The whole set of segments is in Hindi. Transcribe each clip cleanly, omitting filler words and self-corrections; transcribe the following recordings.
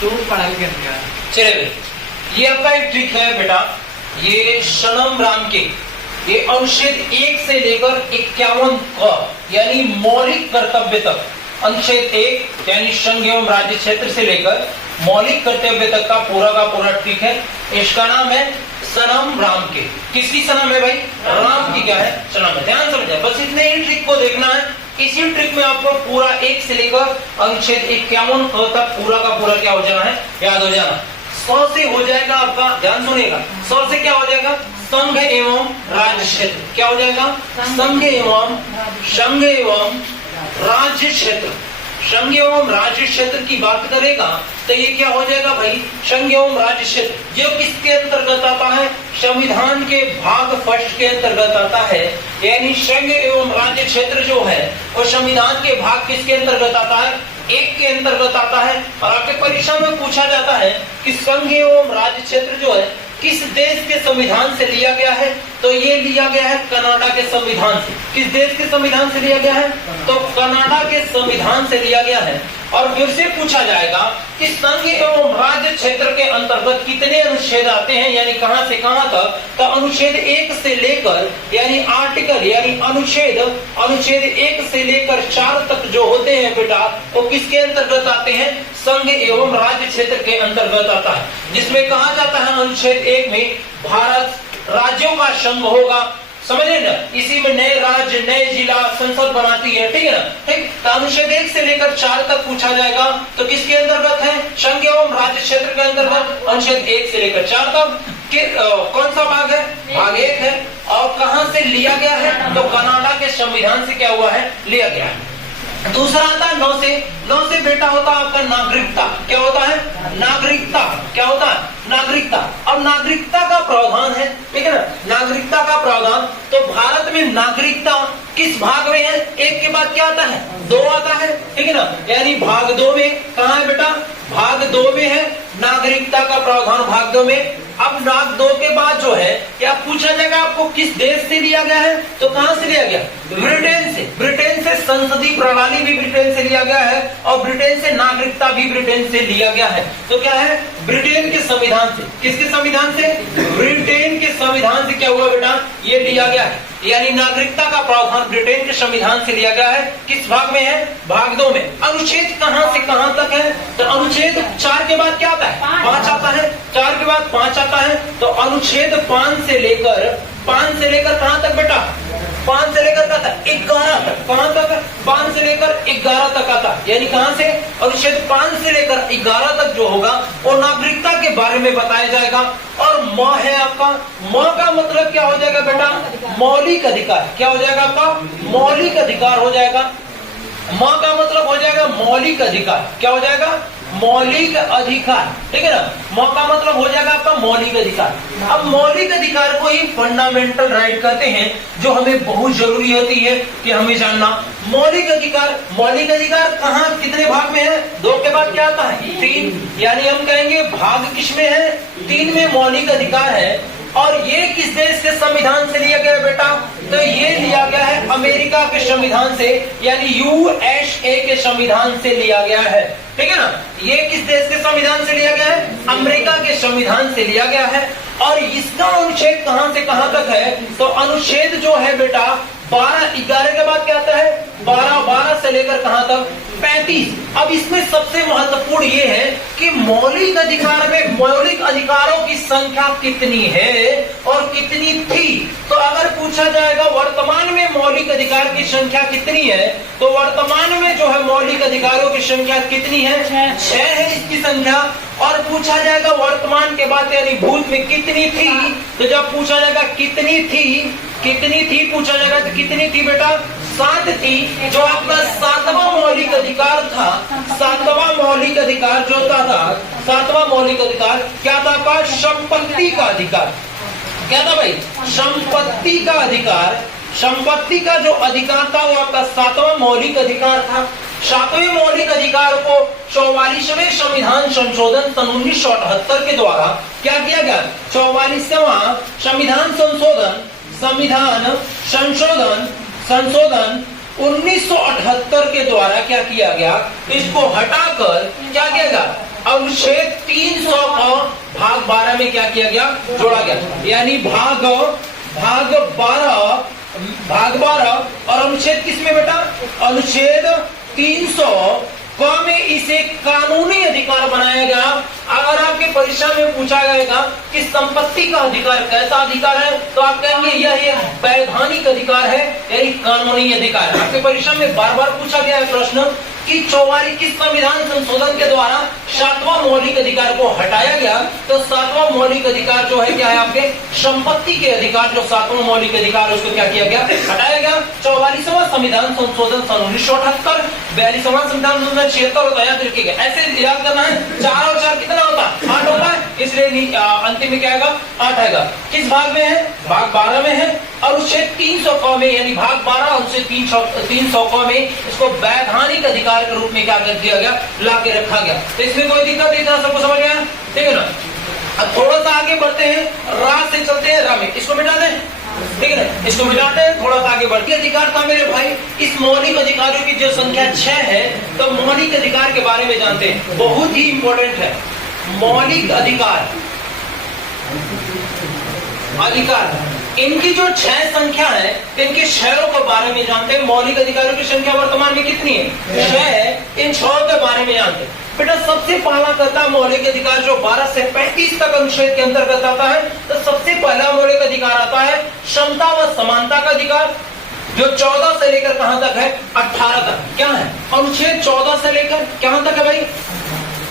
तू पढ़ाई कर। चलिए ये आपका एक ट्रिक है बेटा, ये सनम राम के ये अनुच्छेद 1 से लेकर 51 क यानी मौलिक कर्तव्य तक, अनुच्छेद 1 यानी संघ एवं राज्य क्षेत्र से लेकर मौलिक कर्तव्य तक का पूरा ट्रिक है। इसका नाम है सनम राम के। किसकी सनम है भाई? राम की क्या है? सनम है। ध्यान समझे, बस इतने ही ट्रिक को देखना है। इसी ट्रिक में आपको पूरा 1 से लेकर अनुच्छेद 51 क तक पूरा का पूरा क्या हो जाना है, याद हो जाना। 100 से हो जाएगा आपका, ध्यान सुनिएगा, 100 से क्या हो जाएगा? संघ एवं राज्य क्षेत्र। क्या हो जाएगा? संघ एवं राज्य क्षेत्र। संघ एवं राज्य क्षेत्र की बात करेगा तो ये क्या हो जाएगा भाई? संघ एवं राज्य क्षेत्र जो किसके अंतर्गत आता है? संविधान के भाग फर्स्ट के अंतर्गत आता है। यानी संघ एवं राज्य क्षेत्र जो है वो संविधान के भाग किसके अंतर्गत आता है? 1 के अंतर्गत आता है। और आपके परीक्षा में पूछा जाता है कि संघ एवं राज्य क्षेत्र जो है किस देश के संविधान से लिया गया है? तो ये लिया गया है कनाडा के संविधान से। किस देश के संविधान से लिया गया है? तो कनाडा के संविधान से लिया गया है। और फिर से पूछा जाएगा कि संघ एवं राज्य क्षेत्र के अंतर्गत कितने अनुच्छेद आते हैं, यानी कहां से कहां तक? तो अनुच्छेद 1 से लेकर यानी आर्टिकल यानी अनुच्छेद 1 से लेकर 4 तक जो होते हैं बेटा वो किसके अंतर्गत आते हैं? संघ एवं राज्य क्षेत्र के अंतर्गत आता है। जिसमें कहा जाता है अनुच्छेद 1 में भारत राज्यों का संघ होगा। समझे ना? इसी में नए राज्य नए जिला संसद बनाती है, ठीक है ना? ठीक। तो अनुच्छेद 1 से लेकर 4 तक पूछा जाएगा तो किसके अंतर्गत है? संघ एवं राज्य क्षेत्र के अंतर्गत अनुच्छेद 1 से लेकर 4 तक। कौन सा भाग है? भाग 1 है। और कहां से लिया गया है? तो कनाडा के संविधान से क्या हुआ है? लिया गया है। दूसरा आता है 9 से बेटा होता है आपका नागरिकता। क्या होता है? नागरिकता। क्या होता है? नागरिकता। अब नागरिकता का प्रावधान है, ठीक है ना? नागरिकता का प्रावधान तो भारत में नागरिकता किस भाग में है? 1 के बाद क्या आता है? 2 आता है, ठीक है ना? यानी भाग 2 में कहा है बेटा? भाग 2 में है नागरिकता का प्रावधान, भाग 2 में। अब भाग 2 के बाद जो है क्या पूछा जाएगा आपको किस देश से लिया गया है? तो कहां से लिया गया? ब्रिटेन से। ब्रिटेन से संसदीय प्रणाली भी ब्रिटेन से लिया गया है और ब्रिटेन से नागरिकता भी ब्रिटेन से लिया गया है। तो क्या है? ब्रिटेन के संविधान से। किसके संविधान से? ब्रिटेन के संविधान से क्या हुआ बेटा? ये लिया गया है। यानी नागरिकता का प्रावधान ब्रिटेन के संविधान से लिया गया है। किस भाग में है? भाग 2 में। अनुच्छेद कहां से कहां तक है? तो अनुच्छेद 4 के बाद क्या आता है? 5 आता है। 4 के बाद 5 आता है। तो अनुच्छेद 5 से लेकर कहां तक बेटा? 5 से लेकर कहां तक? 11 तक। कहां तक? 5 से लेकर 11 तक आता है। यानी कहां से? अनुच्छेद 5 से लेकर 11 तक जो होगा वो नागरिकता के बारे में बताया जाएगा। और म है आपका, म का मतलब क्या हो जाएगा बेटा? मौलिक अधिकार। क्या हो जाएगा आपका? मौलिक अधिकार हो जाएगा। म का मतलब हो जाएगा मौलिक अधिकार। क्या हो जाएगा? मौलिक अधिकार, ठीक है ना? म का मतलब हो जाएगा आपका मौलिक अधिकार। अब मौलिक अधिकार को ही फंडामेंटल राइट कहते हैं, जो हमें बहुत जरूरी होती है कि हमें जानना। मौलिक अधिकार कहाँ कितने भाग में है? 2 के बाद क्या आता है? 3। यानी हम कहेंगे भाग किसमें है? 3 में मौलिक अधिकार है। और ये किस देश के संविधान से लिया गया है बेटा? तो ये लिया गया है अमेरिका के संविधान से, यानी USA के संविधान से लिया गया है, ठीक है ना? ये किस देश के संविधान से लिया गया है? अमेरिका के संविधान से लिया गया है। और इसका अनुच्छेद कहां से कहां तक है? तो अनुच्छेद जो है बेटा 12 के बाद क्या आता है? 12 से लेकर कहां तक? 35। अब इसमें सबसे महत्वपूर्ण ये है कि मौलिक अधिकार में मौलिक अधिकारों की संख्या कितनी है और कितनी थी। तो अगर पूछा जाएगा वर्तमान में मौलिक अधिकार की संख्या कितनी है, तो वर्तमान में जो है मौलिक अधिकारों की संख्या कितनी है? 6 है इसकी संख्या। और पूछा जाएगा वर्तमान के बाद यानी भूत में कितनी थी, तो जब पूछा जाएगा कितनी थी पूछा जाएगा तो कितनी थी बेटा? 7 थी। जो आपका 7वां मौलिक अधिकार था, 7वां मौलिक अधिकार जो था 7वां मौलिक अधिकार क्या था आपका? संपत्ति का अधिकार। क्या था भाई? संपत्ति का अधिकार। संपत्ति का जो अधिकार था वो आपका 7वां मौलिक अधिकार था। 7वें मौलिक अधिकार को 44वें संविधान संशोधन सन 1978 के द्वारा क्या किया गया? 44वां संविधान संशोधन 1978 के द्वारा क्या किया गया, इसको हटाकर क्या किया गया, अनुच्छेद 300 को भाग 12 में क्या किया गया, जोड़ा गया। यानी भाग 12 और अनुच्छेद किसमें बेटा, अनुच्छेद 300 में इसे कानूनी अधिकार बनाया गया। अगर आपके परीक्षा में पूछा जाएगा कि संपत्ति का अधिकार कैसा अधिकार है, तो आप कहेंगे यह एक वैधानिक अधिकार है, यानी कानूनी अधिकार है। आपके परीक्षा में बार बार पूछा गया है प्रश्न कि 44 किस संविधान संशोधन के द्वारा 7वां मौलिक अधिकार को हटाया गया, तो 7वां मौलिक अधिकार जो है क्या है, आपके संपत्ति के अधिकार, जो 7वां मौलिक अधिकार उसको क्या किया गया, हटाया गया। 44वां संविधान संशोधन सन 1978, 42वां संविधान संशोधन 76 होता है, याद रखिएगा। ऐसे याद करना है, 4 और 4 कितना होता है, 8 होता है, इसलिए अंतिम में क्या आएगा, 8 आएगा। किस भाग में है, भाग 12 में है। और अनुच्छेद 300 में, यानी भाग 12 अनुच्छेद 300 में इसको वैधानिक अधिकार के रूप में क्या कर दिया गया, ला के रखा गया। तो इसमें कोई दिक्कत नहीं था, सबको समझ गया, ठीक है ना। अब थोड़ा सा आगे बढ़ते हैं, रा से चलते हैं रा में, इसको मिटा दें, ठीक है ना, इसको मिटाते हैं, थोड़ा सा आगे बढ़ते हैं। अधिकार था मेरे भाई, इस मौलिक अधिकारों की जो संख्या 6 है, तो मौलिक अधिकार के बारे में जानते हैं, बहुत ही इंपॉर्टेंट है। मौलिक अधिकार इनकी जो 6 संख्या है, इनके 6 के बारे में जानते हैं। मौलिक अधिकारों की संख्या वर्तमान में कितनी है, 6 है। इन 6 के बारे में जानते हैं। बेटा सबसे पहला कहता है मौलिक अधिकार जो 12 से 35 तक अनुच्छेद के अंतर्गत आता है, तो सबसे पहला मौलिक अधिकार आता है क्षमता व समानता का अधिकार, जो 14 से लेकर कहां तक है, 18 तक। क्या है, अनुच्छेद 14 से लेकर कहां तक है भाई,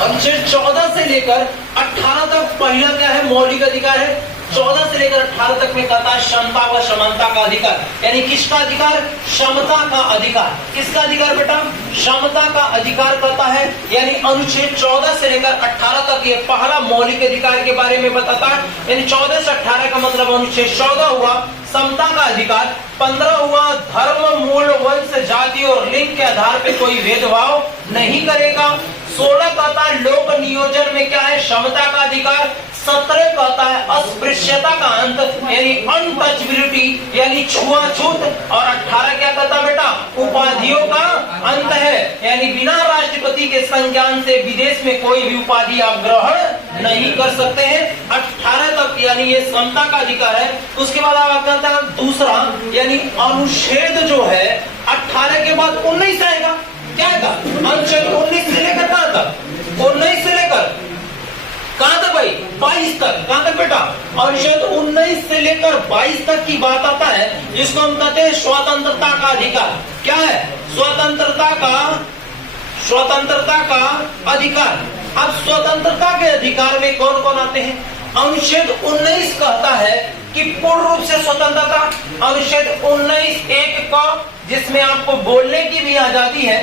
अनुच्छेद 14 से लेकर 18 तक पहला क्या है, मौलिक अधिकार है। 14 से लेकर 18 तक में कहता है क्षमता व समानता का अधिकार, यानी किसका अधिकार, क्षमता का अधिकार। किसका अधिकार बेटा, क्षमता का अधिकार कहता है, यानी अनुच्छेद 14 से लेकर 18 तक ये पहला मौलिक अधिकार के बारे में बताता है। यानी 14 से 18 का मतलब अनुच्छेद 14 हुआ समता का अधिकार, 15 हुआ धर्म, मूल, वंश, जाति और लिंग के आधार पर कोई भेदभाव नहीं करेगा। 16 कहता है लोक नियोजन में क्या है, क्षमता का अधिकार। 17 कहता है अस्पृश्यता का अंत, यानी अनटचबिलिटी, यानी छुआछूत। और 18 क्या कहता बेटा, उपाधियों का अंत है, यानी बिना राष्ट्रपति के संज्ञान से विदेश में कोई भी उपाधि आप ग्रहण नहीं कर सकते हैं। 18 तक यानी ये समता का अधिकार है। उसके बाद आप कहता है दूसरा, यानी अनुच्छेद जो है 18 के बाद 19 आएगा। क्या आएगा, अनुच्छेद 19 से लेकर कहां तक, 19 से लेकर कहां तक भाई, 22 तक। कहां तक बेटा, अनुच्छेद 19 से लेकर 22 तक की बात आता है, जिसको हम कहते हैं स्वतंत्रता का अधिकार। क्या है, स्वतंत्रता का अधिकार। अब स्वतंत्रता के अधिकार में कौन कौन आते हैं, अनुच्छेद 19 कहता है कि पूर्ण रूप से स्वतंत्रता। अनुच्छेद 19(1) का, जिसमें आपको बोलने की भी आजादी है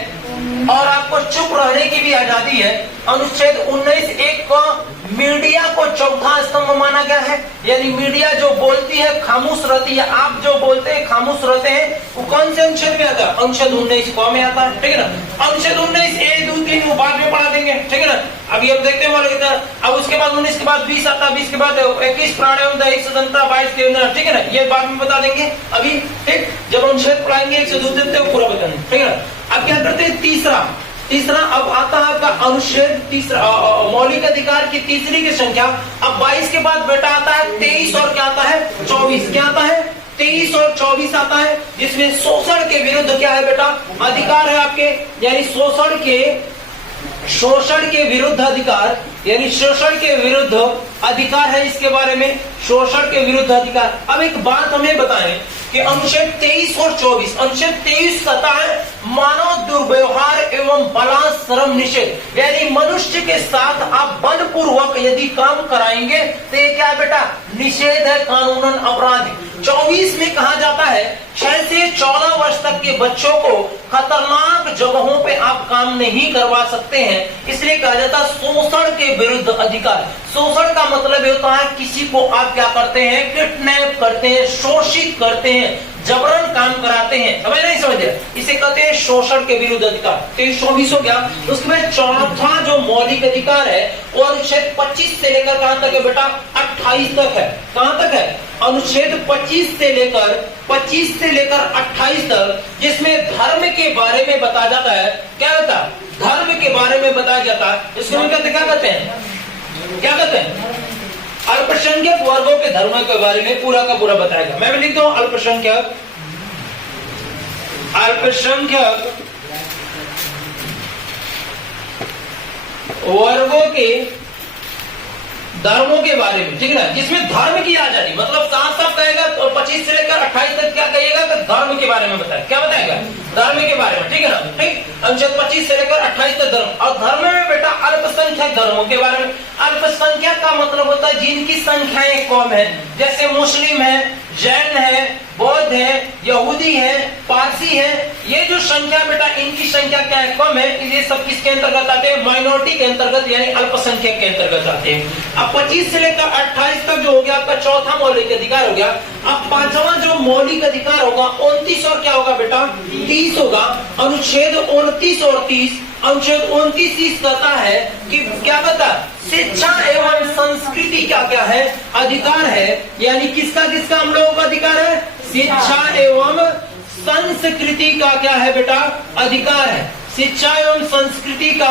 और आपको चुप रहने की भी आजादी है। अनुच्छेद 19(1) का मीडिया को चौथा स्तंभ माना गया है, यानी मीडिया जो बोलती है खामोश रहती है, आप जो बोलते हैं खामोश रहते हैं। वो कौन से अनुच्छेद में आता है, अनुच्छेद 19 क में आता है, ठीक है ना। अनुच्छेद 19(1), 2, 3 बाद में पढ़ा देंगे, ठीक है ना। अभी अब देखते हैं, अब उसके बाद 19 के बाद 20 आता है, 20 के बाद 21 प्राणायाम, 1 स्वतंत्रता, 22 केंद्र, ठीक है ना। ये बाद में बता देंगे अभी, ठीक, जब अनुच्छेद पढ़ाएंगे 102 देते पूरा बताएंगे, ठीक है ना। अब क्या करते हैं, तीसरा अब आता है आपका अनुच्छेद तीसरा, मौलिक अधिकार की तीसरी की संख्या। अब 22 के बाद बेटा आता है 23 और क्या आता है, 24। क्या आता है, 23 और 24 आता है, जिसमें शोषण के विरुद्ध क्या है बेटा, अधिकार है आपके, यानी शोषण के विरुद्ध अधिकार, यानी शोषण के विरुद्ध अधिकार है इसके बारे में, शोषण के विरुद्ध अधिकार। अब एक बात हमें बताएं कि अनुच्छेद 23 और 24, अनुच्छेद 23 कहता है मानव दुर्व्यवहार एवं बलात्सर्म निषेध, यानी मनुष्य के साथ आप बलपूर्वक यदि काम कराएंगे तो ये क्या है बेटा, निषेध है, कानूनन अपराध। 24 में कहा जाता है 6 से 14 वर्ष तक के बच्चों को खतरनाक जगहों पे आप काम नहीं करवा सकते हैं, इसलिए कहा जाता है शोषण के विरुद्ध अधिकार। शोषण का मतलब होता है किसी को आप क्या करते हैं, किडनैप करते हैं, शोषित करते हैं, जबरन काम कराते हैं, समझ नहीं समझ रहे, इसे कहते हैं शोषण के विरुद्ध अधिकार। तो 24 हो गया। उसमें चौथा जो मौलिक अधिकार है वो अनुच्छेद 25 से लेकर कहां तक है बेटा? 28 तक है। कहां तक है? अनुच्छेद 25 से लेकर 28 तक, जिसमें धर्म के बारे में बताया जाता है। क्या होता है? धर्म के बारे में बताया जाता है। इसको हम क्या कहते हैं? क्या कहते हैं? अल्पसंख्यक वर्गों के धर्म के बारे में पूरा का पूरा बताएगा। मैं भी लिखता हूं अल्पसंख्यक वर्गों के धर्मों के बारे में, ठीक है ना, जिसमें धर्म की आजादी, मतलब साफ साफ कहेगा तो 25 से लेकर 28 तक क्या कहिएगा कि धर्म के बारे में बताएगा। क्या बताएगा? धर्म के बारे में, ठीक है ना। ठीक, अनुच्छेद 25 से लेकर 28 तक धर्म। और धर्म में बेटा अल्पसंख्यक धर्मों के बारे में। अल्पसंख्यक का मतलब होता है जिनकी संख्याएं कम है, जैसे मुस्लिम है, जैन है, बौद्ध है, यहूदी है, पारसी है। ये जो संख्या बेटा, इनकी संख्या क्या है? कम है। ये सब किसके अंतर्गत आते हैं? माइनॉरिटी के अंतर्गत, यानी अल्पसंख्यक के अंतर्गत आते हैं। अब 25 से लेकर 28 तक जो हो गया आपका चौथा मौलिक अधिकार हो गया। अब पांचवा जो मौलिक अधिकार होगा 29 और क्या होगा बेटा? 30 होगा। अनुच्छेद 29 और 30, अनुच्छेद 29 कहता है कि क्या कहता है? शिक्षा एवं संस्कृति का क्या है? अधिकार है। यानी किसका हम लोगों का अधिकार है? शिक्षा एवं संस्कृति का क्या है बेटा? अधिकार है। शिक्षा एवं संस्कृति का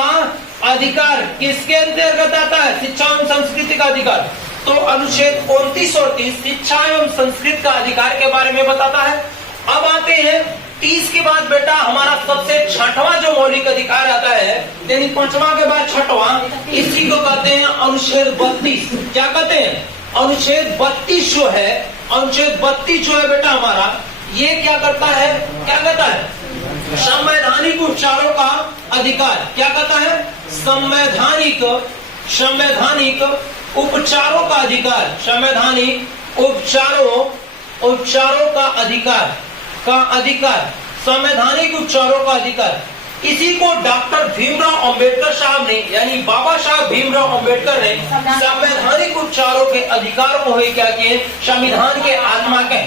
अधिकार किसके अंतर्गत आता है? शिक्षा एवं संस्कृति का अधिकार। तो अनुच्छेद 29 और 30 शिक्षा एवं संस्कृति का अधिकार के बारे में बताता है। अब आते हैं 30 के बाद बेटा हमारा सबसे छठवां जो मौलिक अधिकार आता है, यानी पांचवा के बाद छठवां, इसी को कहते हैं अनुच्छेद 32। क्या कहते हैं? अनुच्छेद 32 जो है, अनुच्छेद 32 जो है बेटा हमारा, ये क्या करता है? क्या कहता है? संवैधानिक उपचारों का अधिकार। क्या कहता है? संवैधानिक उपचारों का अधिकार। संवैधानिक उपचारों का अधिकार संवैधानिक उपचारों का अधिकार। इसी को डॉक्टर भीमराव अंबेडकर साहब ने, यानी बाबा साहब भीमराव अंबेडकर ने संवैधानिक उपचारों के अधिकार को क्या किए? संविधान के आत्मा कहे।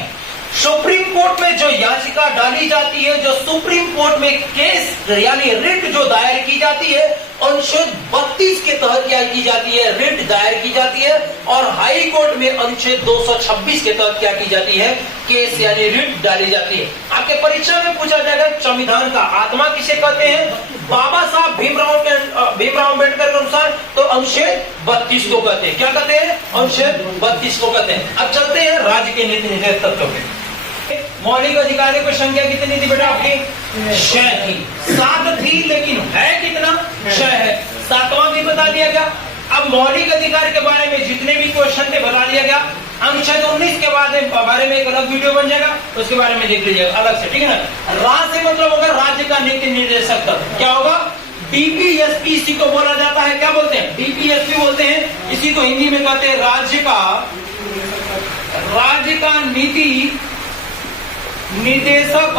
सुप्रीम कोर्ट में जो याचिका डाली जाती है, जो सुप्रीम कोर्ट में केस यानी रिट जो दायर की जाती है, अनुच्छेद 32 के तहत क्या की जाती है? रिट दायर की जाती है। और हाई कोर्ट में अनुच्छेद 226 के तहत क्या की जाती है? केस यानी रिट डाली जाती है। आपके परीक्षा में पूछा जाएगा संविधान का आत्मा किसे कहते हैं? बाबा साहब भीमराव अंबेडकर के अनुसार तो अनुच्छेद 32 को कहते हैं। क्या कहते हैं? अनुच्छेद 32 को कहते हैं। अब चलते हैं राज्य के नीति निर्देशक तत्वों पे। मौलिक अधिकारों की संख्या कितनी थी बेटा आपकी? 6 थी। 7 थी, लेकिन है कितना? 6 है। 7वां भी बता दिया गया। अब मौलिक अधिकार के बारे में जितने भी क्वेश्चन थे बता दिया गया। अनुच्छेद 19 के बारे में एक अलग वीडियो बन जाएगा, उसके बारे में देख लीजिएगा अलग से, ठीक है ना। राज्य से मतलब होगा राज्य का नीति निर्देशक तत्व। क्या होगा? डीपीएसपी इसी को बोला जाता है। क्या बोलते हैं? डीपीएसपी बोलते हैं। इसी को हिंदी में कहते हैं राज्य का नीति निर्देशक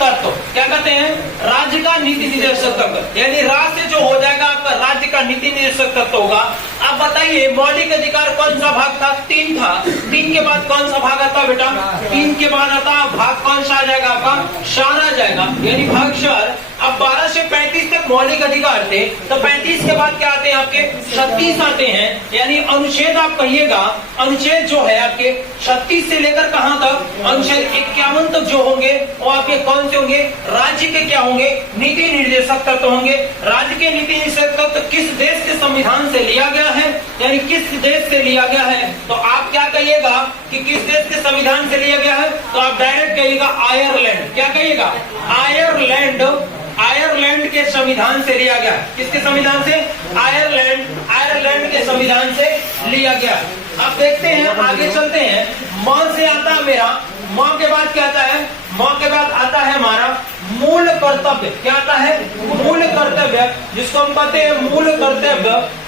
तत्व। क्या कहते हैं? राज्य का नीति निर्देशक तत्व, यानी राज्य से जो हो जाएगा आपका राज्य का नीति निर्देशक तत्व होगा। अब बताइए मौलिक अधिकार कौन सा भाग था? 3 था। 3 के बाद कौन सा भाग आता बेटा? 3 के बाद आता भाग कौन सा आ जाएगा आपका? 4 आ जाएगा, यानी भाग 4। अब 12 से 35 तक मौलिक अधिकार थे, तो 35 के बाद क्या आते हैं आपके? 36 आते हैं। यानी अनुच्छेद आप कहिएगा, अनुच्छेद जो है आपके 36 से लेकर कहां तक? अनुच्छेद 51 तक जो होंगे वो आपके कौन से होंगे? राज्य के क्या होंगे? नीति निर्देशक तत्व होंगे। राज्य के नीति निर्देशक तत्व किस देश के संविधान से लिया गया है, यानी किस देश से लिया गया है? तो आप क्या कहिएगा कि किस देश के संविधान से लिया गया है? तो आप डायरेक्ट कहिएगा आयरलैंड। क्या कहिएगा? आयरलैंड के संविधान से लिया गया। किसके संविधान से? आयरलैंड के संविधान से लिया गया। अब देखते हैं, आगे चलते हैं। मां से आता है मेरा, मां के बाद क्या आता है? मां के बाद आता है हमारा मूल कर्तव्य। क्या आता है? मूल कर्तव्य, जिसको हम कहते हैं मूल कर्तव्य।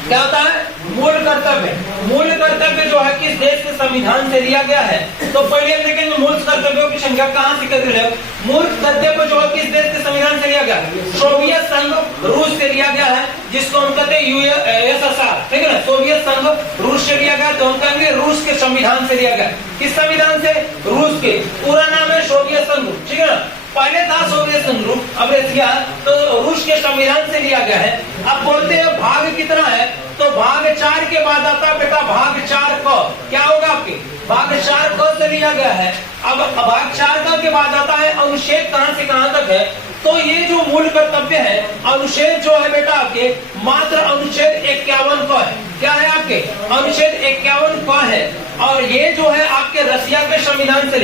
क्या होता है? मूल कर्तव्य। मूल कर्तव्य जो है किस देश के संविधान से लिया गया है? तो पहले हम देखेंगे मूल कर्तव्यों की संख्या कहां से कर रहे हो। मूल कर्तव्य जो है किस देश के संविधान से लिया गया? सोवियत संघ रूस से लिया गया है, जिसको हम कहते हैं यूएसएसआर, ठीक है ना, सोवियत संघ रूस से लिया गया, तो हम कहेंगे रूस के संविधान से लिया गया। किस संविधान से? रूस के। पूरा नाम है सोवियत संघ, ठीक है ना, पहले था सोवियत संघ, अब रसिया, तो रूस के संविधान से लिया गया है। अब बोलते हैं भाग कितना है, तो भाग 4 के बाद आता बेटा भाग 4 क, क्या होगा आपके? भाग 4 क से लिया गया है। अब भाग 4 क के बाद आता है अनुच्छेद कहां से कहां तक है, तो ये जो मूल कर्तव्य है, अनुच्छेद जो है बेटा आपके मात्र अनुच्छेद 51 क है। क्या है आपके? अनुच्छेद 51 क है, और ये जो है आपके रसिया के संविधान से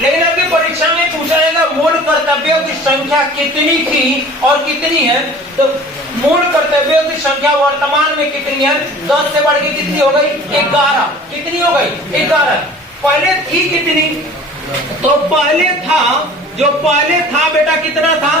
लेकिन आपकी परीक्षा में पूछा जाएगा मूल कर्तव्यों की संख्या कितनी थी और कितनी है, तो मूल कर्तव्यों की संख्या वर्तमान में कितनी है? 10 से बढ़ के कितनी हो गई? 11। कितनी हो गई? 11। पहले थी कितनी? तो पहले था बेटा कितना था?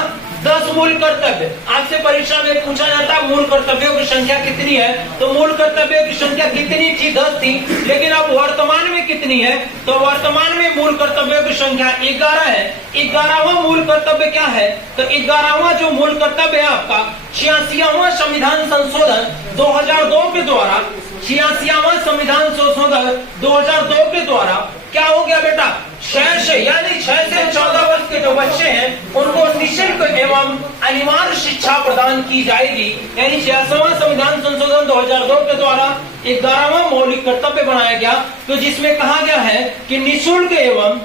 10 मूल कर्तव्य। आपसे परीक्षा में पूछा जाता है मूल कर्तव्यों की संख्या कितनी है, तो मूल कर्तव्यों की संख्या कितनी थी? 10 थी। लेकिन अब वर्तमान में कितनी है, तो वर्तमान में मूल कर्तव्यों की संख्या 11 है। 11वां मूल कर्तव्य क्या है, तो 11वां जो मूल कर्तव्य है आपका 86वां संविधान संशोधन 2002 के द्वारा, 86वां संविधान संशोधन 2002 के द्वारा क्या हो गया बेटा? 6 से 14 वर्ष के जो बच्चे हैं उनको निःशुल्क एवं अनिवार्य शिक्षा प्रदान की जाएगी। यानी 86वां संविधान संशोधन 2002 के द्वारा 11वां मौलिक कर्तव्य बनाया गया, तो जिसमें कहा गया है कि निःशुल्क एवं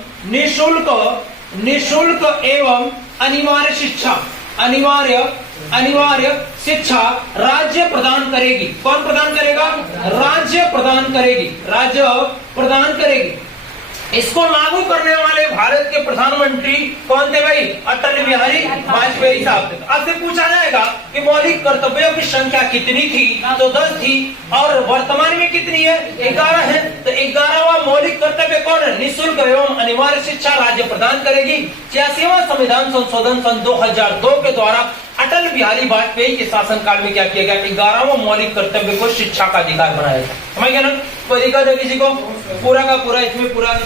अनिवार्य शिक्षा राज्य प्रदान करेगी। कौन प्रदान करेगा? राज्य प्रदान करेगी। इसको लागू करने वाले भारत के प्रधानमंत्री कौन थे भाई? अटल बिहारी वाजपेयी साहब थे। आपसे पूछा जाएगा कि मौलिक कर्तव्यों की संख्या कितनी थी, तो 10 थी, और वर्तमान में कितनी है? 11 है। तो 11वां मौलिक कर्तव्य कौन है? निःशुल्क एवं अनिवार्य शिक्षा राज्य प्रदान करेगी। 86वां संविधान संशोधन सन 2002 के द्वारा अटल बिहारी वाजपेयी के शासनकाल में क्या किया गया? 11वां मौलिक कर्तव्य को शिक्षा का अधिकार बनाया गया। समझ गया ना? कोई दिक्कत है किसी को? पूरा का पूरा इसमें पूरा